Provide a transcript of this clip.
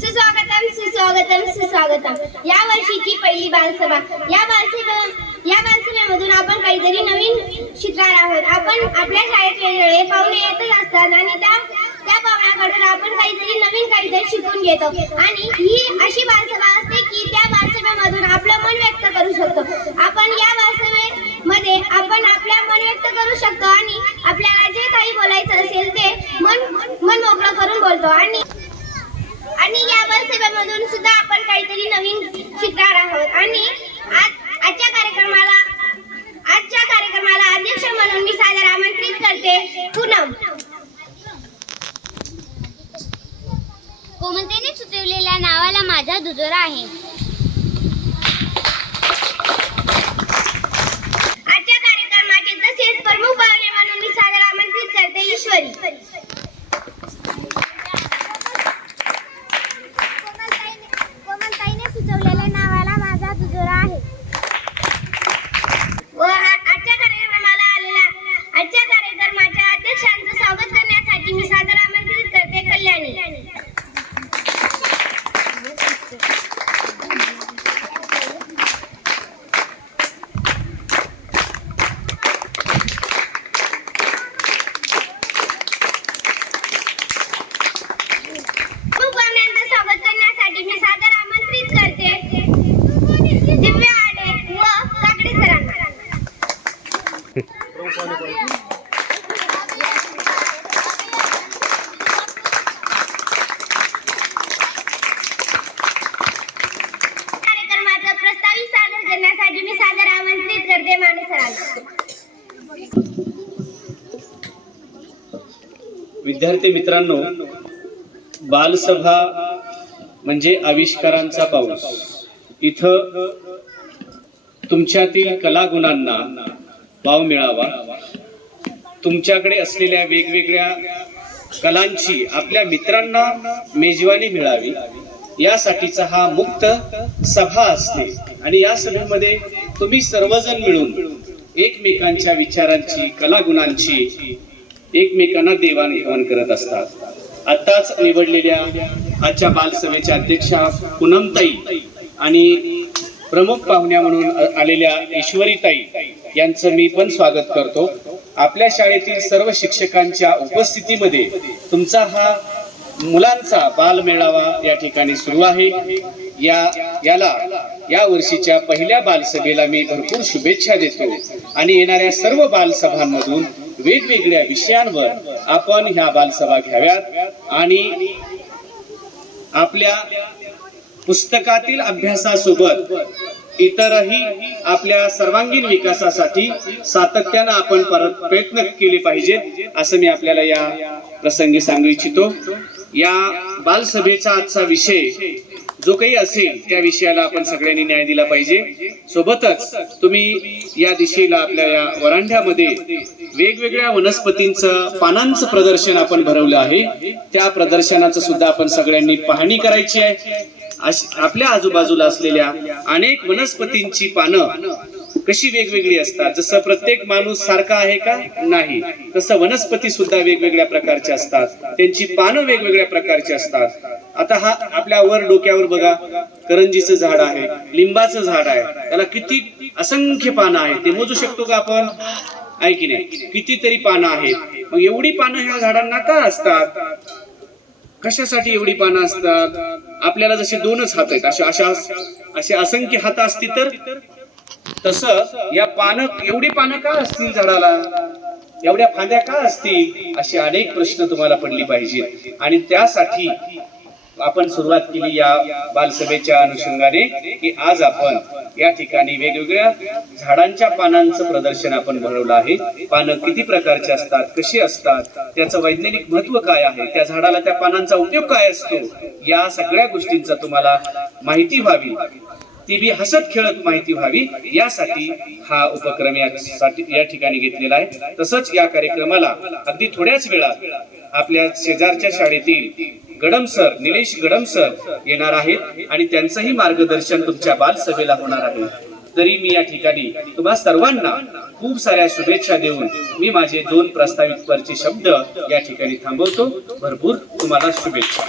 सुस्वागतम सुस्वागतम सुस्वागतम. या वर्षीची पहिली बालसभा. या बालसभा या बालसभेमधून आपण काहीतरी नवीन शिकणार आहोत. आपण आपल्या शाळेत वेगवेगळे पाहुणे येतच असतात आणि त्या त्या पाहुण्याकडून आपण काहीतरी नवीन काहीतरी शिकून घेतो. आणि ही अशी बालसभा असते की त्या बालसभेमधून आपलं मन व्यक्त करू शकतो. आपण या बालसभेमध्ये आपण आपल्या मन व्यक्त करू शकतो आणि आपल्याला जे काही बोलायचं असेल ते मन मन मोकळं करून बोलतो. आणि बससेवेमधून सुद्धा आपण काहीतरी नवीन शिकणार आहोत. आणि आज आजच्या कार्यक्रमाला आजच्या कार्यक्रमाला अध्यक्ष म्हणून मी सादर आमंत्रित करते. पूनम. कोमलतेने सुचवलेल्या नावाला माझा दुजोरा आहे. आजच्या कार्यक्रमाचे तसेच प्रमुख पाहुणे म्हणून मी सादर आमंत्रित करते ईश्वरी कोमलताईने सुचवलेल्या नावाला माझा दुजोरा आहे व आ- आजच्या कार्यक्रमाला आलेल्या आजच्या कार्यक्रमाच्या अध्यक्षांचं स्वागत करण्यासाठी मी सादर आमंत्रित करते कल्याणी प्रमुख पाहुण्यांचं स्वागत करण्यासाठी मी सादर आमंत्रित करते दिव्या आडे व काकडे सरांना कार्यक्रमाचं प्रस्तावित सादर करण्यासाठी मी सादर आमंत्रित करते माने सरांना विद्यार्थी मित्रांनो बालसभा म्हणजे आविष्कारांचा पाऊस. इथं तुमच्यातील कलागुणांना वाव मिळावा. तुमच्याकडे असलेल्या वेगवेगळ्या कलांची आपल्या मित्रांना मेजवानी मिळावी. यासाठीचा हा मुक्त सभा असते. आणि या सभेमध्ये तुम्ही सर्वजण मिळून एकमेकांच्या विचारांची कलागुणांची एकमेकांना देवाणघेवाण करत असतात. आत्ताच निवडलेल्या आजच्या बालसभेच्या अध्यक्षा पूनमताई आणि प्रमुख पाहुण्या म्हणून आलेल्या ईश्वरीताई यांचं मी पण स्वागत करतो. आपल्या शाळेतील सर्व शिक्षकांच्या उपस्थितीमध्ये तुमचा हा मुलांचा बालमेळावा या ठिकाणी सुरू आहे. या याला या वर्षीच्या पहिल्या बालसभेला मी भरपूर शुभेच्छा देतो आणि येणाऱ्या सर्व बालसभांमधून वेगवेगळ्या विषयांवर आपण ह्या बालसभा घ्याव्यात आणि आपल्या पुस्तकातील अभ्यासासोबत इतरही आपल्या सर्वांगीण विकासासाठी सातत्यानं आपण परत प्रयत्न केले पाहिजेत असं मी आपल्याला या प्रसंगी सांगू इच्छितो. या बालसभेचा आजचा विषय जो काही असेल त्या विषयाला आपण सगळ्यांनी न्याय दिला पाहिजे. सोबतच तुम्ही या दिशेला आपल्या या वरांड्यामध्ये वेगवेगळ्या वनस्पतींचं पानांचं प्रदर्शन आपण भरवलं आहे. त्या प्रदर्शनाचं सुद्धा आपण सगळ्यांनी पाहणी करायची आहे. आपल्या आजूबाजूला असलेल्या अनेक वनस्पतींची पानं कशी वेगवेगळी असतात? जसं प्रत्येक माणूस सारखा आहे का? नाही. तसं वनस्पती सुद्धा वेगवेगळ्या प्रकारच्या असतात. त्यांची पानं वेगवेगळ्या प्रकारची असतात. आता हा आपल्या वर डोक्यावर बघा. करंजीचं झाड आहे लिंबाचं झाड आहे. त्याला किती असंख्य पानं आहेत. ते मोजू शकतो का आपण? आहे की नाही? कितीतरी पानं आहेत. मग एवढी पानं ह्या झाडांना का असतात? कशासाठी एवढी पानं असतात? आपल्याला जसे दोनच हात आहेत अशा अशा असे असंख्य हात असतील तर? तस या पानं एवढी पानं का असतील झाडाला? एवढ्या फांद्या का असतील? असे अनेक प्रश्न तुम्हाला पडली पाहिजेत. आणि त्यासाठी आपण सुरुवात केली या बालसभेच्या अनुषंगाने की आज आपण या ठिकाणी वेगवेगळ्या झाडांच्या पानांचं प्रदर्शन आपण भरवलं आहे. पानं किती प्रकारचे असतात कशी असतात त्याचं वैज्ञानिक महत्त्व काय आहे त्या झाडाला त्या पानांचा उपयोग काय असतो या सगळ्या गोष्टींचा तुम्हाला माहिती व्हावी. ती बी हसत खेळत माहिती व्हावी यासाठी हा उपक्रम यासाठी या ठिकाणी घेतलेला आहे. तसंच या कार्यक्रमाला अगदी थोड्याच वेळात आपल्या शेजारच्या शाळेतील गडम सर निलेश गडम सर येणार आहेत आणि त्यांचंही मार्गदर्शन तुमच्या बालसभेला होणार आहे. तरी मी या ठिकाणी तुम्हा सर्वांना खूप साऱ्या शुभेच्छा देऊन मी माझे दोन प्रस्तावित परचे शब्द या ठिकाणी थांबवतो. भरपूर तुम्हाला शुभेच्छा.